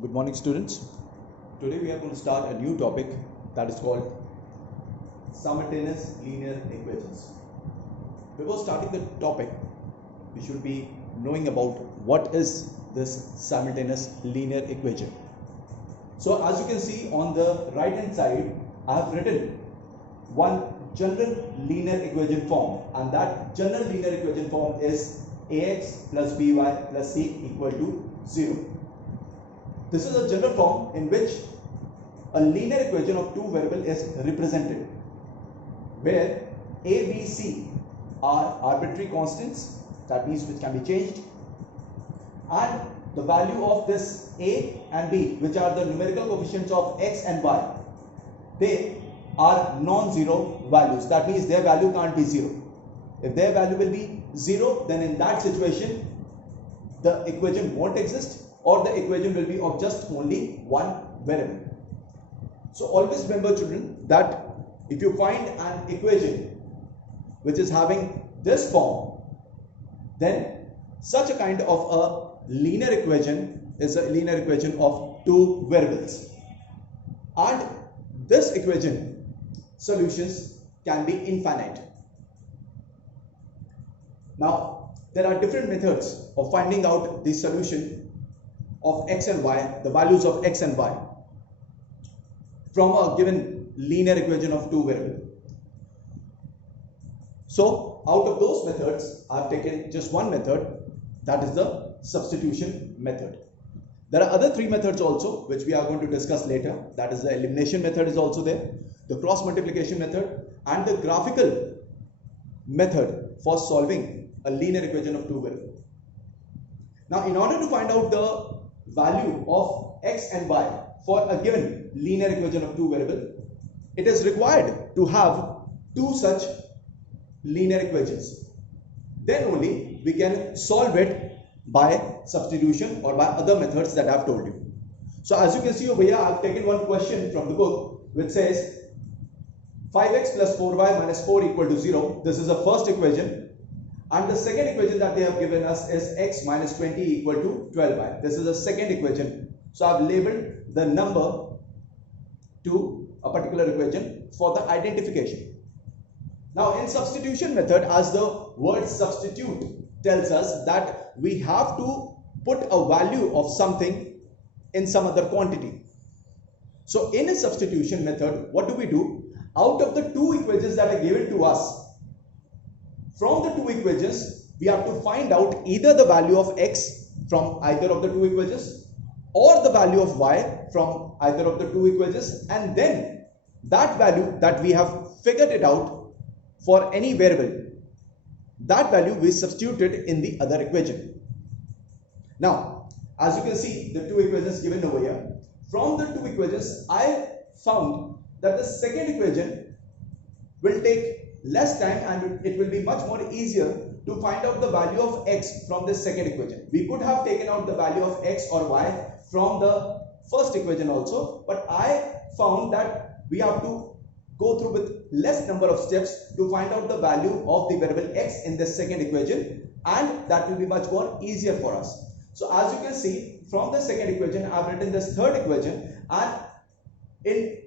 Good morning, students. Today we are going to start a new topic that is called simultaneous linear equations. Before starting the topic, we should be knowing about what is this simultaneous linear equation. So as you can see on the right hand side, I have written one general linear equation form, and that general linear equation form is ax plus by plus c equal to 0. This is a general form in which a linear equation of two variables is represented, where a, b, c are arbitrary constants, that means which can be changed, and the value of this a and b, which are the numerical coefficients of x and y, they are non-zero values. That means their value can't be 0. If their value will be 0, then in that situation the equation won't exist, or the equation will be of just only one variable. So always remember, children, that if you find an equation which is having this form, then such a kind of a linear equation is a linear equation of two variables, and this equation solutions can be infinite. Now there are different methods of finding out the solution of x and y, the values of x and y from a given linear equation of two variables. So out of those methods, I have taken just one method, that is the substitution method. There are other three methods also which we are going to discuss later. That is the elimination method is also there, the cross multiplication method, and the graphical method for solving a linear equation of two variables. Now in order to find out the value of x and y for a given linear equation of two variables, it is required to have two such linear equations. Then only we can solve it by substitution or by other methods that I have told you. So as you can see over here, I have taken one question from the book which says 5x plus 4y minus 4 equal to 0. This is the first equation. And the second equation that they have given us is x minus 20 equal to 12y. This is the second equation. So I have labeled the number to a particular equation for the identification. Now in substitution method, as the word substitute tells us, that we have to put a value of something in some other quantity. So in a substitution method, what do? Out of the two equations that are given to us, from the two equations, we have to find out either the value of x from either of the two equations, or the value of y from either of the two equations, and then that value that we have figured it out for any variable, that value we substituted in the other equation. Now, as you can see, the two equations given over here, from the two equations, I found that the second equation will take less time and it will be much more easier to find out the value of x from this second equation. We could have taken out the value of x or y from the first equation also, but I found that we have to go through with less number of steps to find out the value of the variable x in this second equation, and that will be much more easier for us. So as you can see, from the second equation I have written this third equation, and in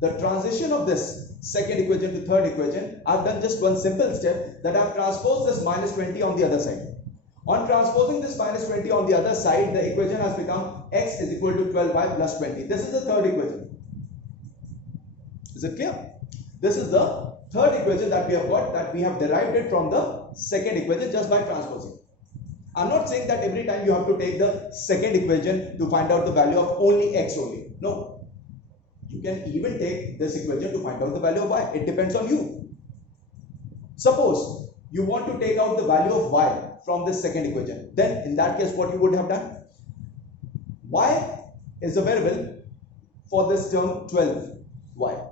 the transition of this second equation to third equation, I have done just one simple step, that I have transposed this minus 20 on the other side. On transposing this minus 20 on the other side, the equation has become x is equal to 12y plus 20. This is the third equation. Is it clear? This is the third equation that we have got, that we have derived it from the second equation just by transposing. I am not saying that every time you have to take the second equation to find out the value of only x only. No. You can even take this equation to find out the value of y. It depends on you. Suppose you want to take out the value of y from this second equation. Then in that case, what you would have done? Y is a variable for this term 12y.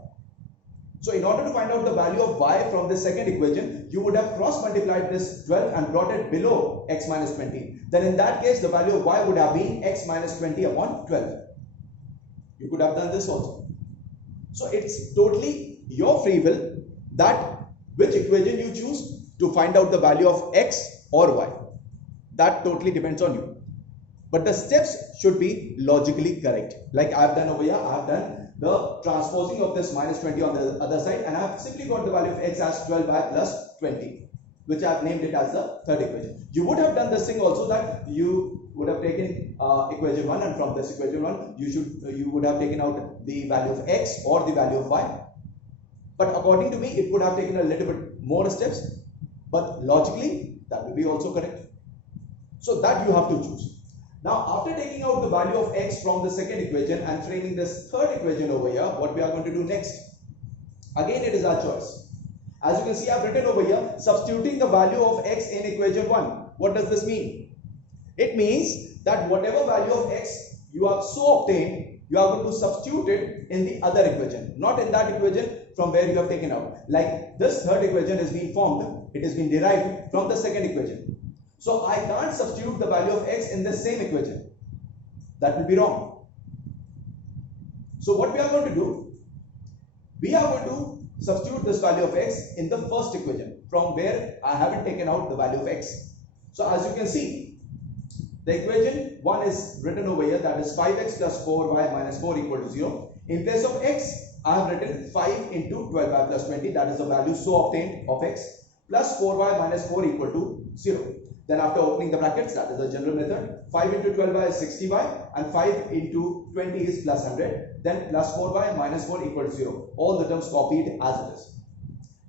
So in order to find out the value of y from this second equation, you would have cross multiplied this 12 and brought it below x minus 20. Then in that case, the value of y would have been x minus 20 upon 12. You could have done this also. So it's totally your free will that which equation you choose to find out the value of x or y. That totally depends on you. but the steps should be logically correct. Like I have done over here, I have done the transposing of this minus 20 on the other side, and I have simply got the value of x as 12y plus 20, which I have named it as the third equation. You would have done this thing also, that you would have taken equation 1, and from this equation 1 you would have taken out the value of x or the value of y. But according to me, it would have taken a little bit more steps, but logically that will be also correct. So that you have to choose. Now, after taking out the value of x from the second equation and framing this third equation over here, what we are going to do next? Again, it is our choice. As you can see, I have written over here, substituting the value of x in equation 1. What does this mean? It means that whatever value of x you have so obtained, you are going to substitute it in the other equation, not in that equation from where you have taken out. Like this third equation is being formed, it is being derived from the second equation. So I can't substitute the value of x in the same equation. That will be wrong. So what we are going to do, we are going to substitute this value of x in the first equation from where I haven't taken out the value of x. So as you can see, the equation 1 is written over here, that is 5x plus 4y minus 4 equal to 0. In place of x, I have written 5 into 12y plus 20, that is the value so obtained of x, plus 4y minus 4 equal to 0. Then after opening the brackets, that is the general method, 5 into 12y is 60y, and 5 into 20 is plus 100, then plus 4y minus 4 equal to 0. All the terms copied as it is.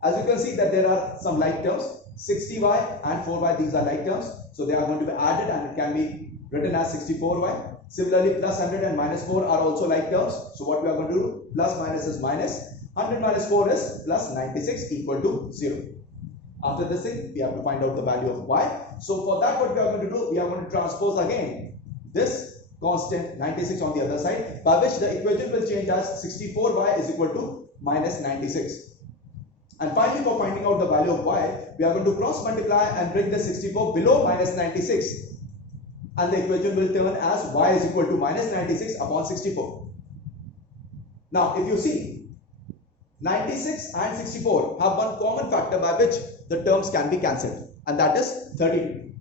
As you can see that there are some like terms, 60y and 4y, these are like terms, so they are going to be added and it can be written as 64y. Similarly, plus 100 and minus 4 are also like terms, so what we are going to do, plus minus is minus, 100 minus 4 is plus 96 equal to 0. After this thing, we have to find out the value of y. So for that, what we are going to do, we are going to transpose again this constant 96 on the other side, by which the equation will change as 64y is equal to minus 96. And finally, for finding out the value of y, we are going to cross multiply and bring the 64 below minus 96. And the equation will turn as y is equal to minus 96 upon 64. Now, if you see, 96 and 64 have one common factor by which the terms can be cancelled, and that is 32.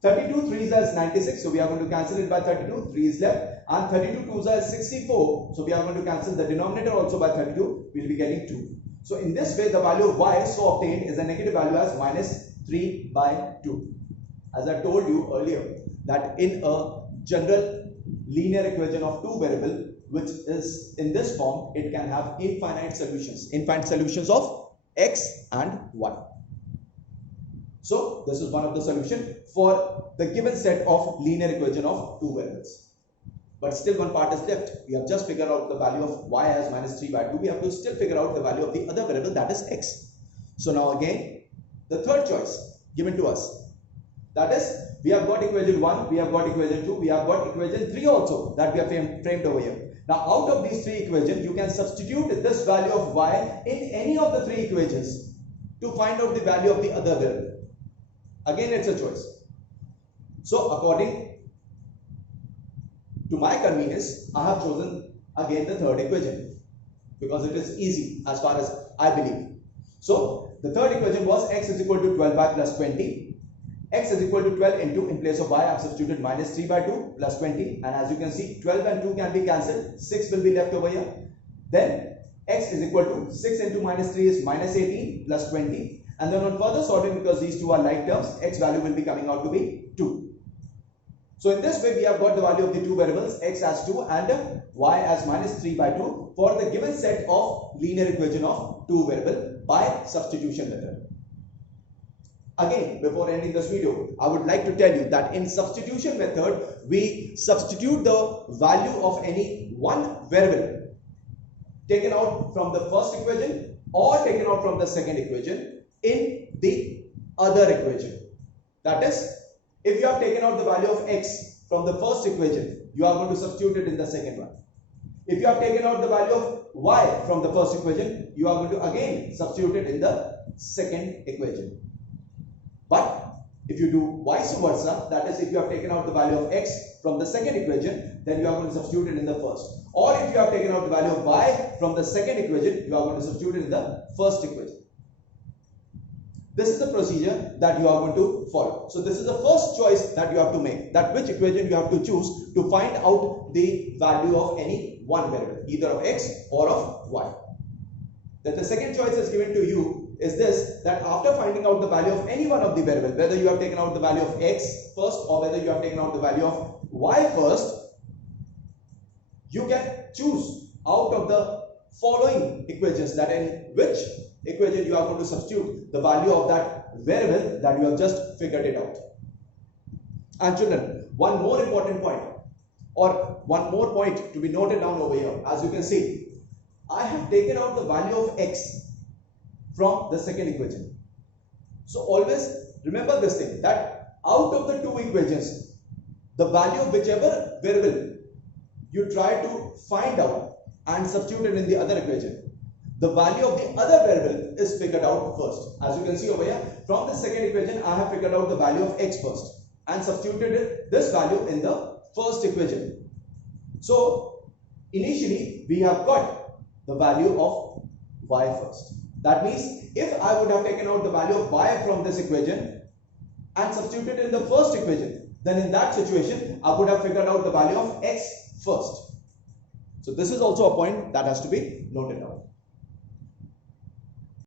32 3s is 96, so we are going to cancel it by 32, 3 is left, and 32 2s is 64, so we are going to cancel the denominator also by 32, we will be getting 2. So in this way, the value of y so obtained is a negative value as minus 3 by 2. As I told you earlier, that in a general linear equation of two variable, which is in this form, it can have infinite solutions of x and y. So this is one of the solutions for the given set of linear equation of two variables. But still one part is left. We have just figured out the value of y as minus 3 by 2. We have to still figure out the value of the other variable, that is x. So now again, the third choice given to us, that is, we have got equation 1, we have got equation 2, we have got equation 3 also that we have framed over here. Now out of these three equations, you can substitute this value of y in any of the three equations to find out the value of the other variable. Again, it's a choice. So according to my convenience, I have chosen again the third equation because it is easy as far as I believe. So the third equation was x is equal to 12y plus 20. X is equal to 12 into, in place of y, I have substituted minus 3 by 2 plus 20. And as you can see, 12 and 2 can be cancelled. 6 will be left over here. Then x is equal to 6 into minus 3 is minus 18 plus 20. And then on further sorting, because these two are like terms, x value will be coming out to be 2. So in this way, we have got the value of the two variables, x as 2 and y as minus 3 by 2 for the given set of linear equation of two variable by substitution method. Again, before ending this video, I would like to tell you that in substitution method, we substitute the value of any one variable taken out from the first equation or taken out from the second equation in the other equation. That is, if you have taken out the value of x from the first equation, you are going to substitute it in the second one. If you have taken out the value of y from the first equation, you are going to again substitute it in the second equation. But if you do vice versa, that is, if you have taken out the value of x from the second equation, then you are going to substitute it in the first. Or if you have taken out the value of y from the second equation, you are going to substitute it in the first equation. This is the procedure that you are going to follow. So this is the first choice that you have to make, that which equation you have to choose to find out the value of any one variable, either of x or of y. Then the second choice is given to you is this, that after finding out the value of any one of the variable, whether you have taken out the value of x first or whether you have taken out the value of y first, you can choose out of the following equations, that in which equation you are going to substitute the value of that variable that you have just figured it out. And children, one more important point, or one more point to be noted down over here. As you can see, I have taken out the value of x from the second equation. So always remember this thing, that out of the two equations, the value of whichever variable you try to find out and substitute it in the other equation, the value of the other variable is figured out first. As you can see over here, from the second equation, I have figured out the value of x first and substituted this value in the first equation. So initially, we have got the value of y first. That means if I would have taken out the value of y from this equation and substituted it in the first equation, then in that situation, I would have figured out the value of x first. So this is also a point that has to be noted down.